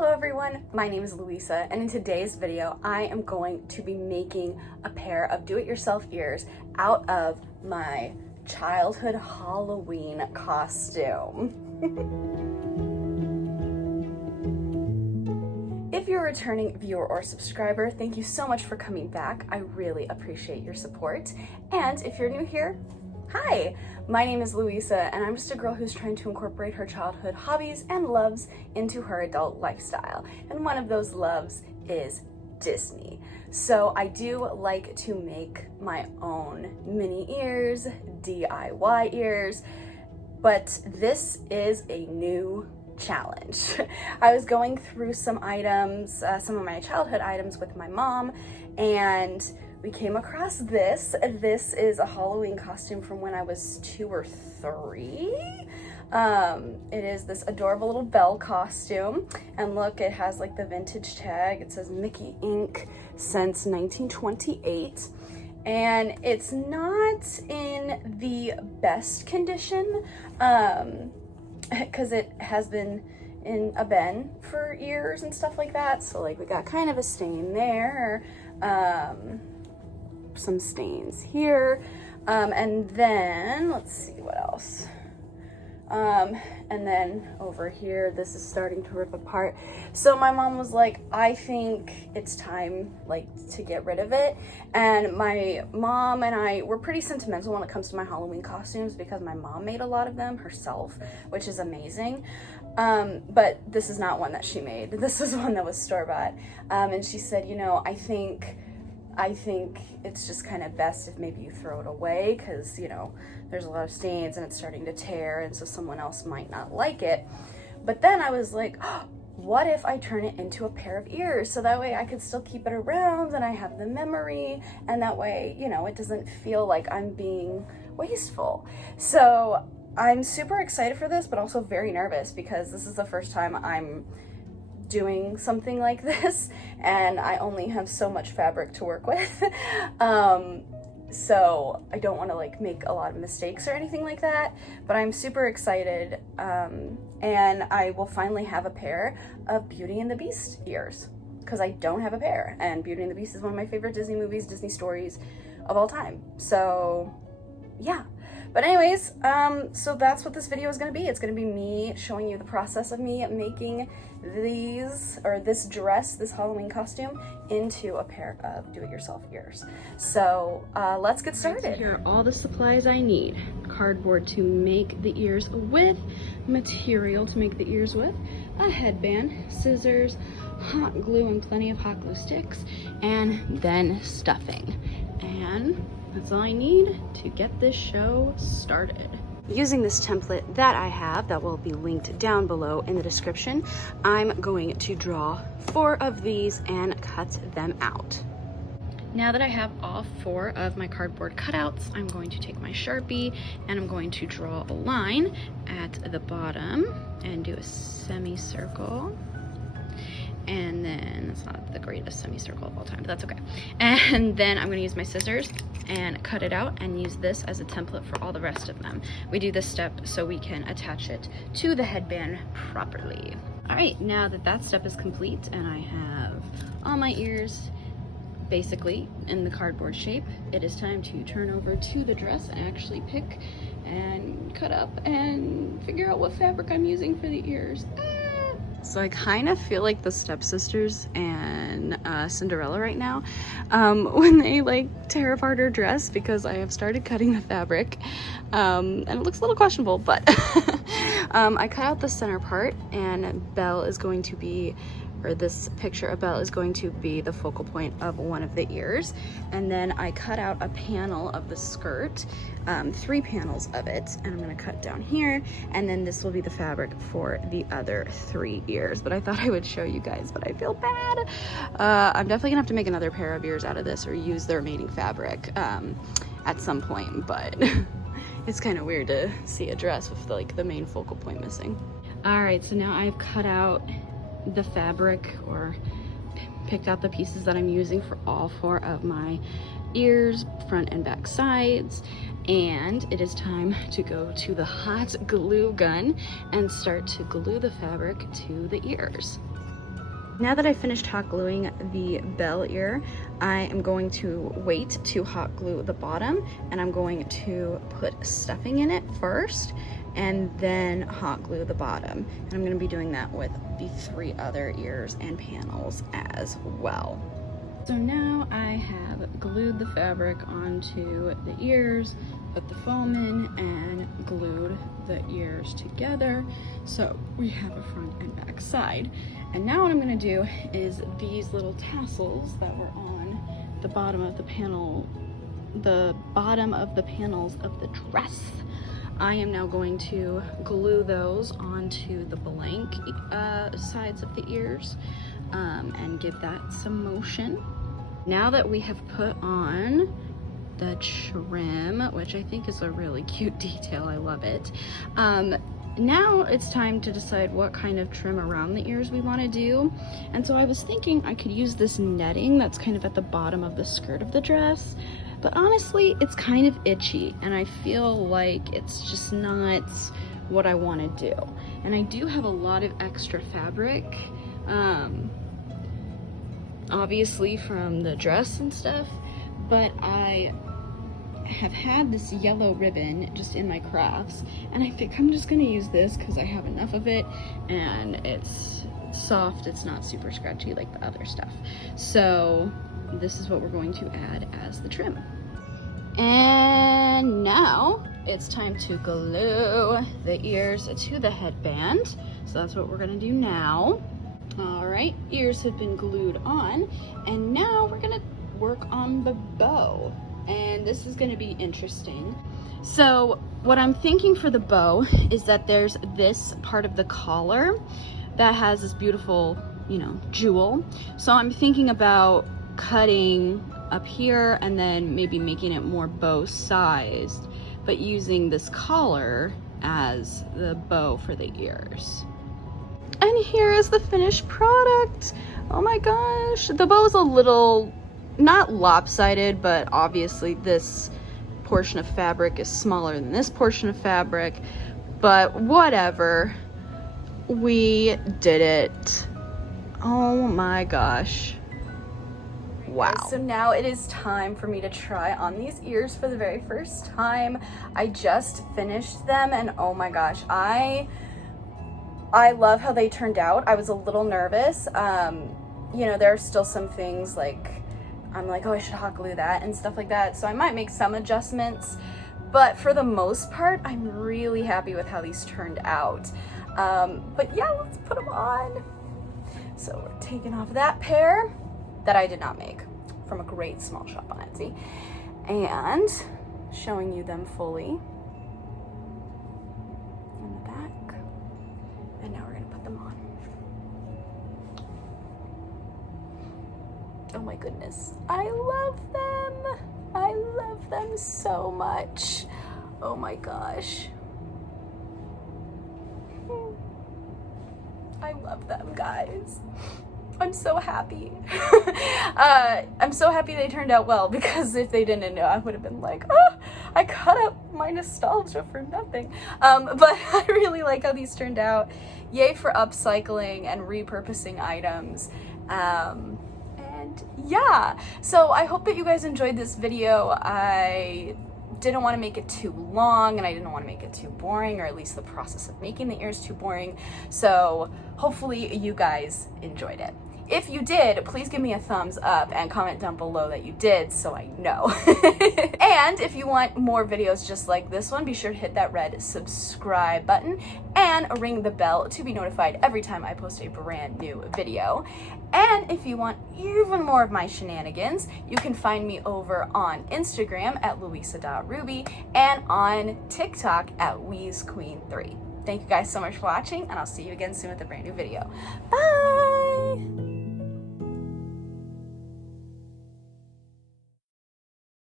Hello everyone, my name is Louisa, and in today's video I am going to be making a pair of do-it-yourself ears out of my childhood Halloween costume. If you're a returning viewer or subscriber, thank you so much for coming back. I really appreciate your support. And if you're new here, hi, my name is Louisa, and I'm just a girl who's trying to incorporate her childhood hobbies and loves into her adult lifestyle. And one of those loves is Disney. So I do like to make my own mini ears, DIY ears, but this is a new challenge. I was going through some items, some of my childhood items with my mom, and we came across this. This is a Halloween costume from when I was 2 or 3. It is this adorable little Belle costume, and look, it has like the vintage tag. It says Mickey Inc. since 1928, and it's not in the best condition because it has been in a bin for years and stuff like that. So like we got kind of a stain there, some stains here, and then let's see what else. And then over here, this is starting to rip apart. So my mom was like, I think it's time like to get rid of it. And my mom and I were pretty sentimental when it comes to my Halloween costumes because my mom made a lot of them herself, which is amazing. But this is not one that she made. This was one that was store-bought. And she said, you know, I think it's just kind of best if maybe you throw it away because, you know, there's a lot of stains and it's starting to tear, and so someone else might not like it. But then I was like, oh, what if I turn it into a pair of ears? So that way I could still keep it around and I have the memory, and that way, you know, it doesn't feel like I'm being wasteful. So I'm super excited for this, but also very nervous because this is the first time I'm doing something like this, and I only have so much fabric to work with. So I don't want to like make a lot of mistakes or anything like that, but I'm super excited, and I will finally have a pair of Beauty and the Beast ears because I don't have a pair, and Beauty and the Beast is one of my favorite Disney movies, Disney stories of all time. So yeah. But anyways, so that's what this video is going to be. It's going to be me showing you the process of me making this dress, this Halloween costume, into a pair of do-it-yourself ears. So let's get started. So here are all the supplies I need. Cardboard to make the ears with, material to make the ears with, a headband, scissors, hot glue and plenty of hot glue sticks, and then stuffing. And that's all I need to get this show started. Using this template that I have, that will be linked down below in the description, I'm going to draw 4 of these and cut them out. Now that I have all 4 of my cardboard cutouts, I'm going to take my Sharpie and I'm going to draw a line at the bottom and do a semicircle. And then it's not the greatest semicircle of all time, but that's okay. And then I'm gonna use my scissors and cut it out and use this as a template for all the rest of them. We do this step so we can attach it to the headband properly. All right, now that that step is complete and I have all my ears basically in the cardboard shape, it is time to turn over to the dress and actually pick and cut up and figure out what fabric I'm using for the ears. So I kind of feel like the stepsisters and Cinderella right now when they like tear apart her dress, because I have started cutting the fabric and it looks a little questionable, but I cut out the center part, and Belle is going to be, or this picture of Belle is going to be the focal point of one of the ears. And then I cut out a panel of the skirt, 3 panels of it, and I'm gonna cut down here, and then this will be the fabric for the other 3 ears. But I thought I would show you guys, but I feel bad. I'm definitely gonna have to make another pair of ears out of this or use the remaining fabric at some point, but it's kind of weird to see a dress with like the main focal point missing. All right, so now I've cut out the fabric, or picked out the pieces that I'm using for all 4 of my ears, front and back sides, and it is time to go to the hot glue gun and start to glue the fabric to the ears. Now that I finished hot gluing the Belle ear, I am going to wait to hot glue the bottom, and I'm going to put stuffing in it first and then hot glue the bottom. And I'm going to be doing that with the 3 other ears and panels as well. So now I have glued the fabric onto the ears, put the foam in, and glued the ears together. So we have a front and back side. And now what I'm gonna do is these little tassels that were on the bottom of the panel, the bottom of the panels of the dress, I am now going to glue those onto the blank sides of the ears and give that some motion. Now that we have put on the trim, which I think is a really cute detail, I love it. Now it's time to decide what kind of trim around the ears we want to do. And so I was thinking I could use this netting that's kind of at the bottom of the skirt of the dress, but honestly it's kind of itchy and I feel like it's just not what I want to do. And I do have a lot of extra fabric, obviously from the dress and stuff, but I have had this yellow ribbon just in my crafts, and I think I'm just gonna use this because I have enough of it and it's soft, it's not super scratchy like the other stuff. So this is what we're going to add as the trim. And now it's time to glue the ears to the headband. So that's what we're gonna do now. All right, ears have been glued on, and now we're gonna work on the bow. And this is going to be interesting. So what I'm thinking for the bow is that there's this part of the collar that has this beautiful, you know, jewel. So I'm thinking about cutting up here and then maybe making it more bow sized, but using this collar as the bow for the ears. And here is the finished product. Oh my gosh, the bow is a little not lopsided, but obviously this portion of fabric is smaller than this portion of fabric, but whatever, we did it. Oh my gosh, wow. So now it is time for me to try on these ears for the very first time. I just finished them and oh my gosh, I love how they turned out. I was a little nervous. You know, there are still some things like I'm like, oh, I should hot glue that and stuff like that. So I might make some adjustments, but for the most part, I'm really happy with how these turned out. But yeah, let's put them on. So we're taking off that pair that I did not make from a great small shop on Etsy and showing you them fully in the back. And now we're gonna put them on. Oh my goodness, I love them. I love them so much. Oh my gosh. I love them, guys. I'm so happy. I'm so happy they turned out well, because if they didn't, I would have been like, oh, I cut up my nostalgia for nothing. But I really like how these turned out. Yay for upcycling and repurposing items. And yeah, so I hope that you guys enjoyed this video. I didn't want to make it too long and I didn't want to make it too boring, or at least the process of making the ears too boring. So hopefully you guys enjoyed it. If you did, please give me a thumbs up and comment down below that you did so I know. And if you want more videos just like this one, be sure to hit that red subscribe button and ring the bell to be notified every time I post a brand new video. And if you want even more of my shenanigans, you can find me over on Instagram at louisa.ruby and on TikTok at WheezeQueen3. Thank you guys so much for watching, and I'll see you again soon with a brand new video. Bye!